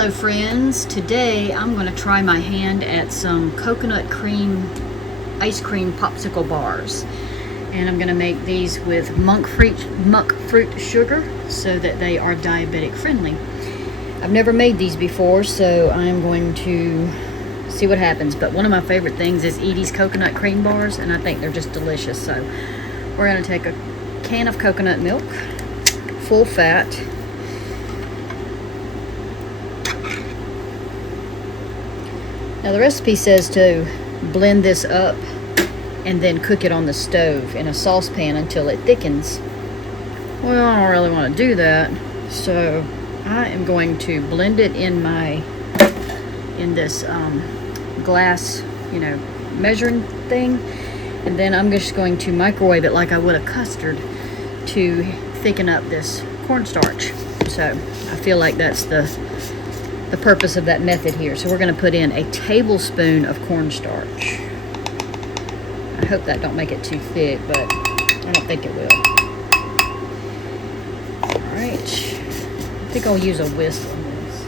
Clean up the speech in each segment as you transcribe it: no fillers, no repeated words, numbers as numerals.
Hello friends, today I'm going to try my hand at some coconut cream ice cream popsicle bars, and I'm going to make these with monk fruit sugar so that they are diabetic friendly. I've never made these before, so I'm going to see what happens, but one of my favorite things is Edie's coconut cream bars, and I think they're just delicious. So we're going to take a can of coconut milk, full fat. Now the recipe says to blend this up and then cook it on the stove in a saucepan until it thickens. Well, I don't really want to do that, so I am going to blend it in this glass, measuring thing, and then I'm just going to microwave it like I would a custard to thicken up this cornstarch. So I feel like that's the purpose of that method here. So we're going to put in a tablespoon of cornstarch. I hope that don't make it too thick, but I don't think it will. Alright, I think I'll use a whisk on this.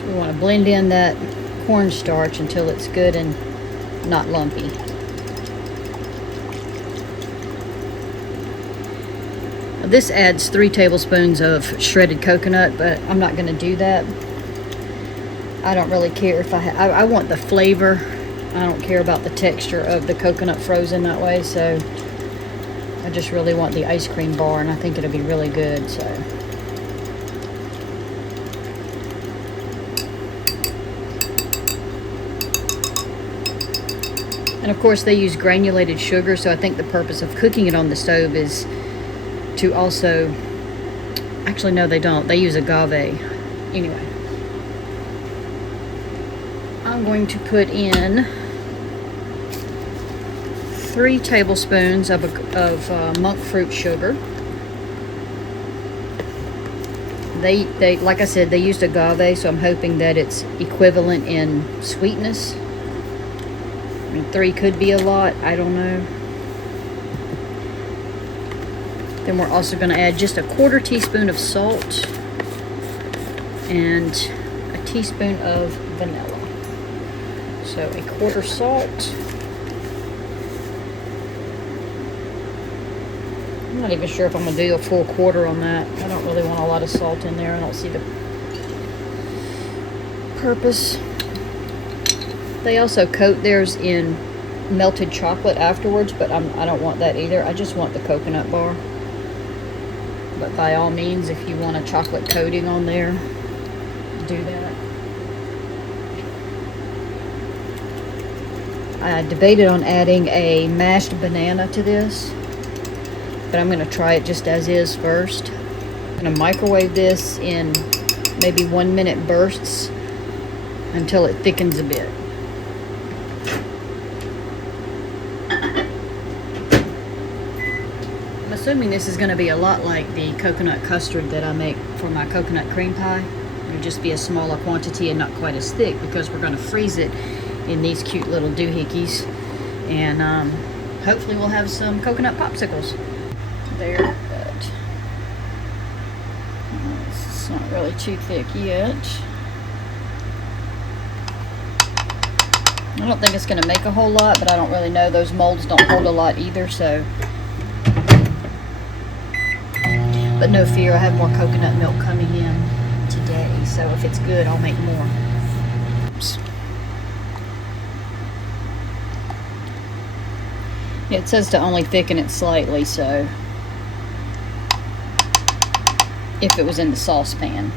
So we want to blend in that cornstarch until it's good and not lumpy. This adds 3 tablespoons of shredded coconut, but I'm not going to do that. I don't really care if I want the flavor. I don't care about the texture of the coconut frozen that way, so I just really want the ice cream bar, and I think it'll be really good. So and of course they use granulated sugar, so I think the purpose of cooking it on the stove is to also, actually no they don't, they use agave. Anyway, I'm going to put in 3 tablespoons of monk fruit sugar. They like I said, they used agave, so I'm hoping that it's equivalent in sweetness. I mean, 3 could be a lot, I don't know. Then we're also going to add just a 1/4 teaspoon of salt and a teaspoon of vanilla. So 1/4 salt. I'm not even sure if I'm going to do a full 1/4 on that. I don't really want a lot of salt in there. I don't see the purpose. They also coat theirs in melted chocolate afterwards, but I don't want that either. I just want the coconut bar. But by all means, if you want a chocolate coating on there, do that. I debated on adding a mashed banana to this, but I'm going to try it just as is first. I'm going to microwave this in maybe 1-minute bursts until it thickens a bit. Assuming this is going to be a lot like the coconut custard that I make for my coconut cream pie. It'll just be a smaller quantity and not quite as thick, because we're going to freeze it in these cute little doohickeys, and hopefully we'll have some coconut popsicles there. But it's not really too thick yet. I don't think it's going to make a whole lot, but I don't really know. Those molds don't hold a lot either, so. But no fear, I have more coconut milk coming in today, so if it's good, I'll make more. Oops. Yeah, it says to only thicken it slightly, so if it was in the saucepan.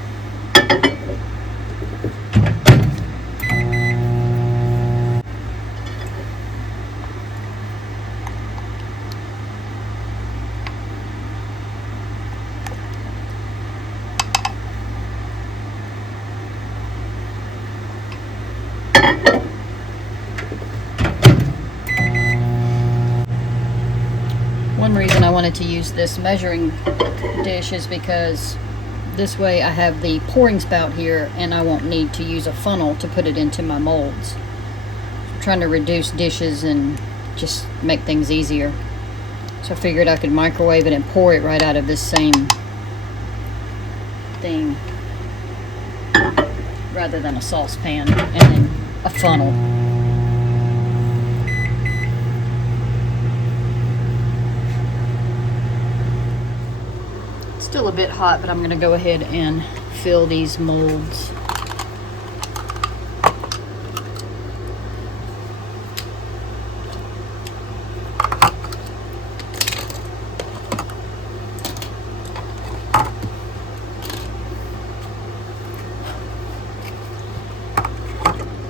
One reason I wanted to use this measuring dish is because this way I have the pouring spout here, and I won't need to use a funnel to put it into my molds. I'm trying to reduce dishes and just make things easier. So I figured I could microwave it and pour it right out of this same thing rather than a saucepan and then a funnel. It's still a bit hot, but I'm going to go ahead and fill these molds.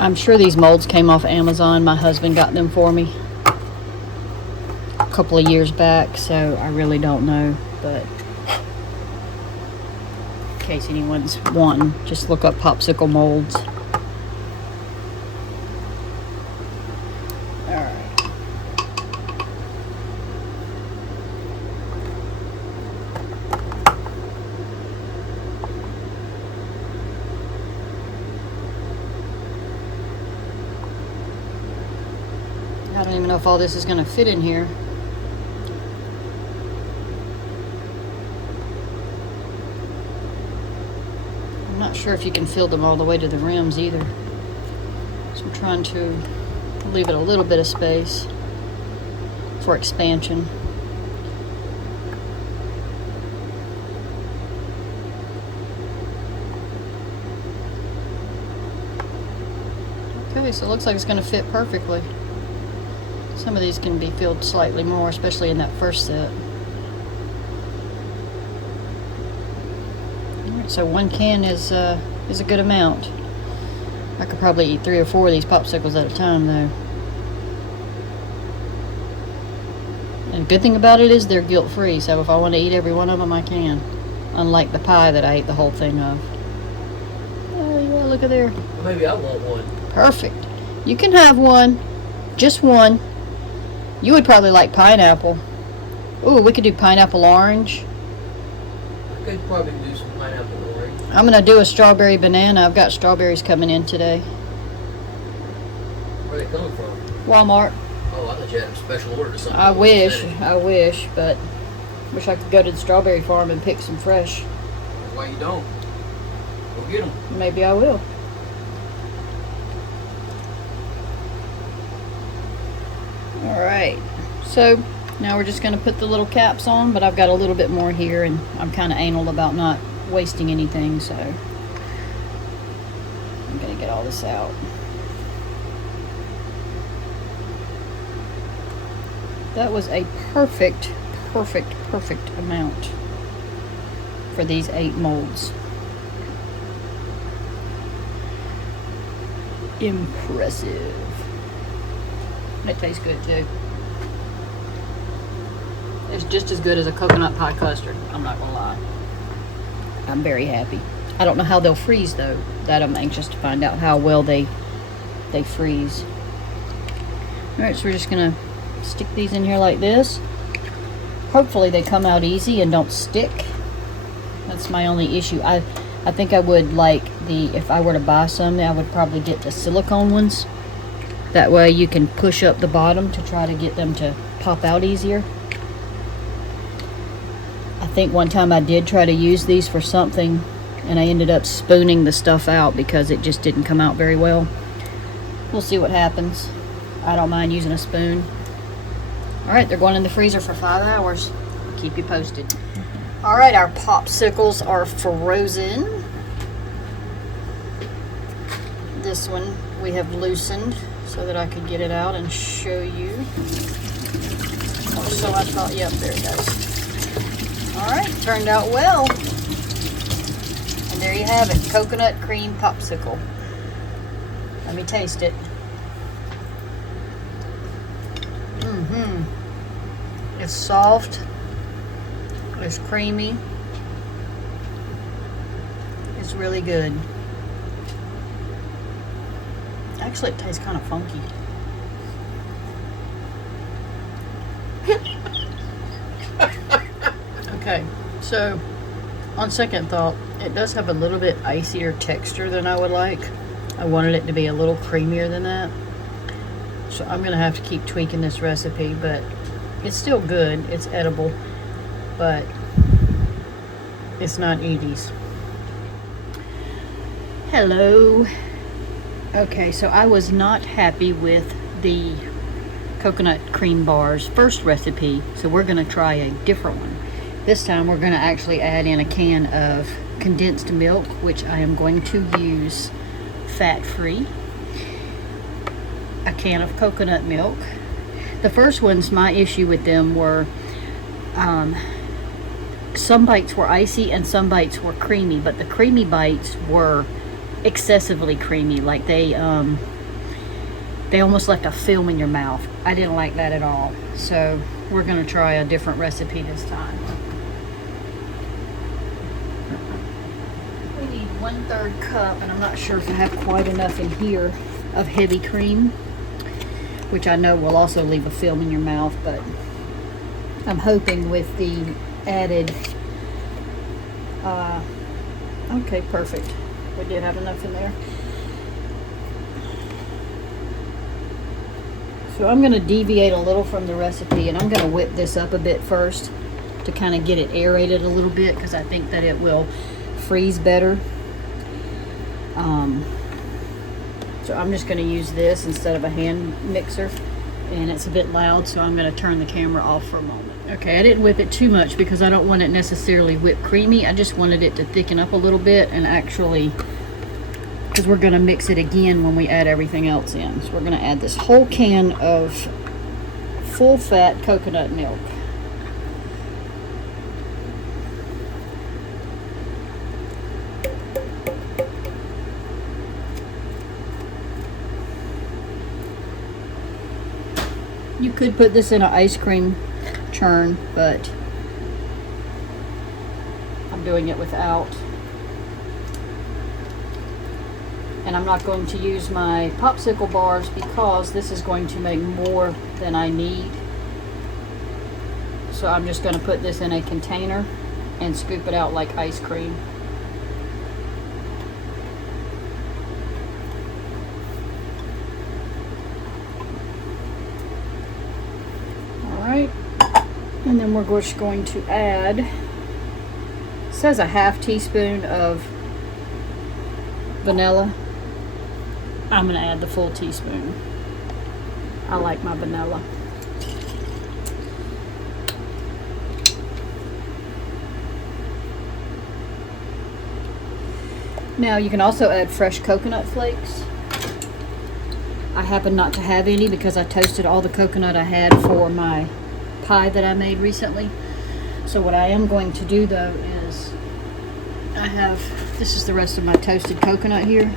I'm sure these molds came off Amazon. My husband got them for me a couple of years back, so I really don't know, but in case anyone's wanting, just look up popsicle molds. I don't even know if all this is going to fit in here. I'm not sure if you can fill them all the way to the rims either. So I'm trying to leave it a little bit of space for expansion. Okay, so it looks like it's going to fit perfectly. Some of these can be filled slightly more, especially in that first set. Alright, so 1 can is a good amount. I could probably eat 3 or 4 of these popsicles at a time, though. And the good thing about it is they're guilt-free, so if I want to eat every one of them, I can. Unlike the pie that I ate the whole thing of. Oh, yeah, look at there. Well, maybe I want one. Perfect. You can have one. Just one. You would probably like pineapple. Ooh, we could do pineapple orange. I could probably do some pineapple orange. I'm going to do a strawberry banana. I've got strawberries coming in today. Where are they coming from? Walmart. Oh, I thought you had a special order or something. I wish, but wish I could go to the strawberry farm and pick some fresh. Why you don't? Go get them. Maybe I will. Alright, so now we're just going to put the little caps on, but I've got a little bit more here, and I'm kind of anal about not wasting anything, so I'm going to get all this out. That was a perfect amount for these 8 molds. Impressive. It tastes good too. It's just as good as a coconut pie custard. I'm not gonna lie. I'm very happy. I don't know how they'll freeze though. That I'm anxious to find out how well they freeze. Alright, so we're just gonna stick these in here like this. Hopefully they come out easy and don't stick. That's my only issue. I think I would like if I were to buy some, I would probably get the silicone ones. That way you can push up the bottom to try to get them to pop out easier. I think one time I did try to use these for something and I ended up spooning the stuff out because it just didn't come out very well. We'll see what happens. I don't mind using a spoon. Alright, they're going in the freezer for 5 hours. I'll keep you posted. Alright, our popsicles are frozen. This one we have loosened so that I could get it out and show you. Or so I thought. Yep, there it goes. Alright, turned out well. And there you have it, coconut cream popsicle. Let me taste it. It's soft. It's creamy. It's really good. Actually, it tastes kind of funky. Okay, so on second thought, it does have a little bit icier texture than I would like. I wanted it to be a little creamier than that. So I'm going to have to keep tweaking this recipe, but It's still good, it's edible, but it's not Edie's. Hello. Okay, so I was not happy with the coconut cream bars first recipe, so we're going to try a different one. This time we're going to actually add in a can of condensed milk, which I am going to use fat-free, a can of coconut milk. The first ones, my issue with them were some bites were icy and some bites were creamy, but the creamy bites were excessively creamy, like they almost left a film in your mouth. I didn't like that at all, so we're going to try a different recipe this time. We need 1/3 cup, and I'm not sure if I have quite enough in here, of heavy cream, which I know will also leave a film in your mouth, but I'm hoping with the added, okay, perfect. We did have enough in there. So I'm going to deviate a little from the recipe, and I'm going to whip this up a bit first to kind of get it aerated a little bit, because I think that it will freeze better. So I'm just going to use this instead of a hand mixer, and it's a bit loud, so I'm going to turn the camera off for a moment. Okay, I didn't whip it too much because I don't want it necessarily whipped creamy. I just wanted it to thicken up a little bit, and actually, because we're going to mix it again when we add everything else in. So we're going to add this whole can of full fat coconut milk. You could put this in an ice cream churn, but I'm doing it without. And I'm not going to use my popsicle bars because this is going to make more than I need. So I'm just going to put this in a container and scoop it out like ice cream. Alright, and then we're just going to add, it says a half teaspoon of vanilla. I'm going to add the full teaspoon. I like my vanilla. Now you can also add fresh coconut flakes. I happen not to have any because I toasted all the coconut I had for my pie that I made recently. So what I am going to do though is, this is the rest of my toasted coconut here.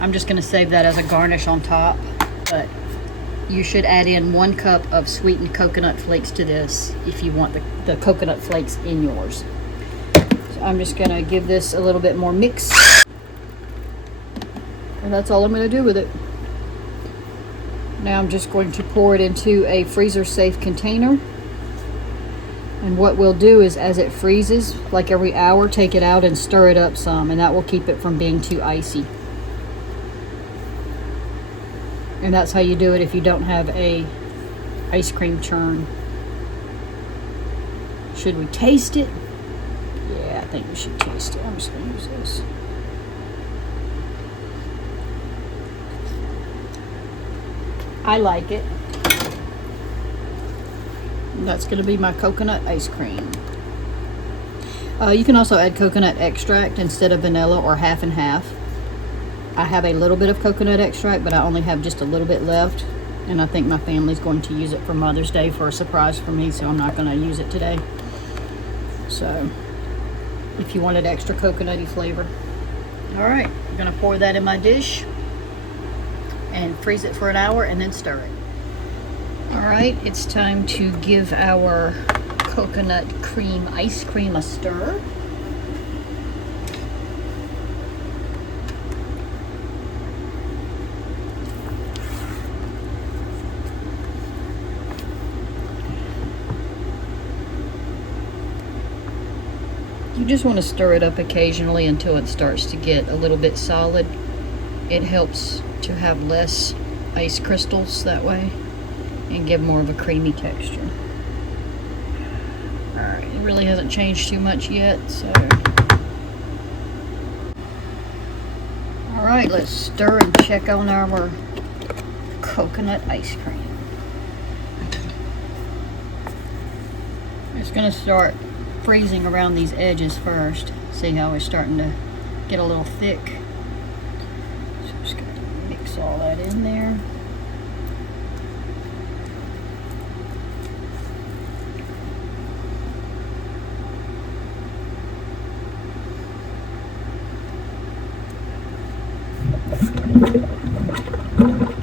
I'm just going to save that as a garnish on top, but you should add in 1 cup of sweetened coconut flakes to this if you want the coconut flakes in yours. So I'm just going to give this a little bit more mix, and that's all I'm going to do with it. Now I'm just going to pour it into a freezer safe container, and what we'll do is, as it freezes, like every hour, take it out and stir it up some, and that will keep it from being too icy. And that's how you do it if you don't have a ice cream churn. Should we taste it? Yeah, I think we should taste it. I'm just going to use this. I like it. And that's going to be my coconut ice cream. You can also add coconut extract instead of vanilla, or half and half. I have a little bit of coconut extract, but I only have just a little bit left, and I think my family's going to use it for Mother's Day for a surprise for me, so I'm not going to use it today. So if you wanted extra coconutty flavor. Alright, I'm going to pour that in my dish and freeze it for an hour and then stir it. Alright, it's time to give our coconut cream ice cream a stir. You just want to stir it up occasionally until it starts to get a little bit solid. It helps to have less ice crystals that way. and give more of a creamy texture. Alright, it really hasn't changed too much yet, so. Alright, let's stir and check on our coconut ice cream. It's going to start freezing around these edges first. See how it's starting to get a little thick. So I'm just going to mix all that in there.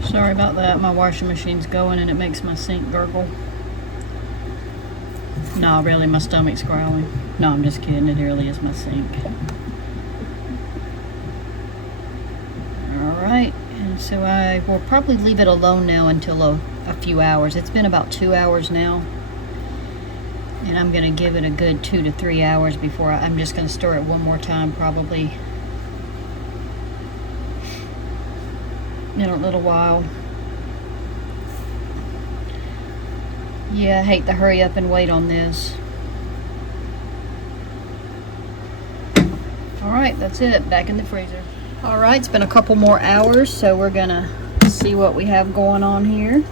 Sorry about that, my washing machine's going and it makes my sink gurgle. No, really, my stomach's growling. No, I'm just kidding, it really is my sink. Alright, and so I will probably leave it alone now until a few hours. It's been about 2 hours now. And I'm going to give it a good 2 to 3 hours before I'm just going to stir it one more time probably in a little while. Yeah, I hate to hurry up and wait on this. Alright, that's it. Back in the freezer. Alright, it's been a couple more hours, so we're gonna see what we have going on here.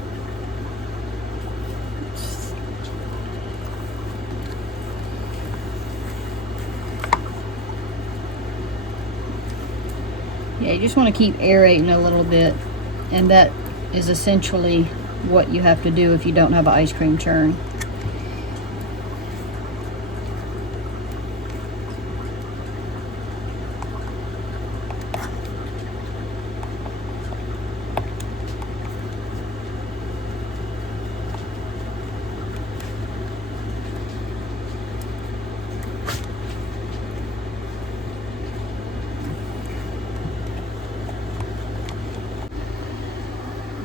Yeah, you just want to keep aerating a little bit, and that is essentially what you have to do if you don't have an ice cream churn.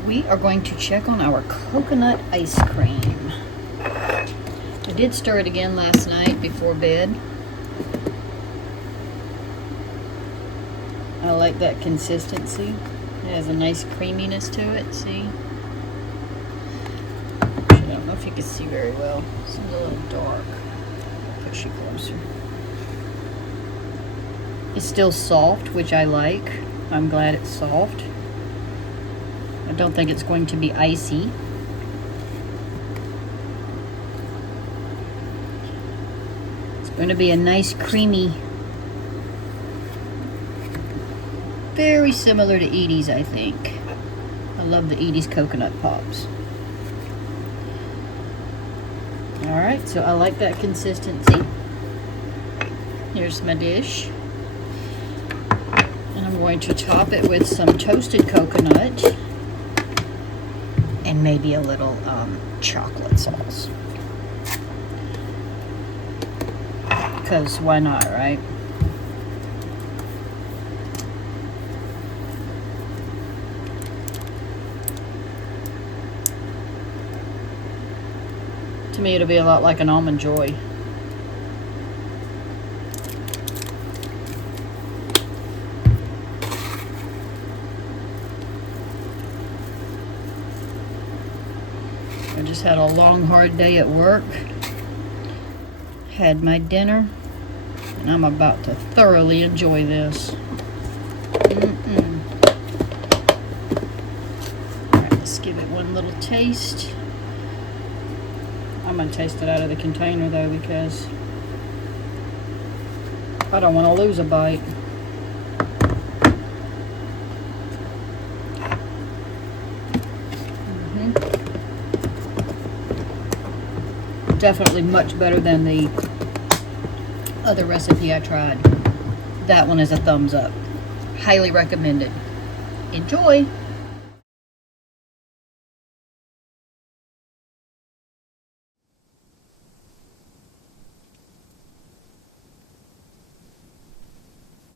We are going to check on our coconut ice cream. I did stir it again last night before bed. I like that consistency. It has a nice creaminess to it, see? I don't know if you can see very well. It's a little dark. I'll push you closer. It's still soft, which I like. I'm glad it's soft. I don't think it's going to be icy. It's going to be a nice creamy, very similar to Edie's, I think. I love the Edie's coconut pops. Alright, so I like that consistency. Here's my dish. And I'm going to top it with some toasted coconut. And maybe a little chocolate sauce. Because why not, right? To me, it'll be a lot like an Almond Joy. I just had a long, hard day at work. Had my dinner. And I'm about to thoroughly enjoy this. Alright, let's give it one little taste. I'm going to taste it out of the container though, because I don't want to lose a bite. Definitely much better than the other recipe I tried. That one is a thumbs up. Highly recommended. Enjoy!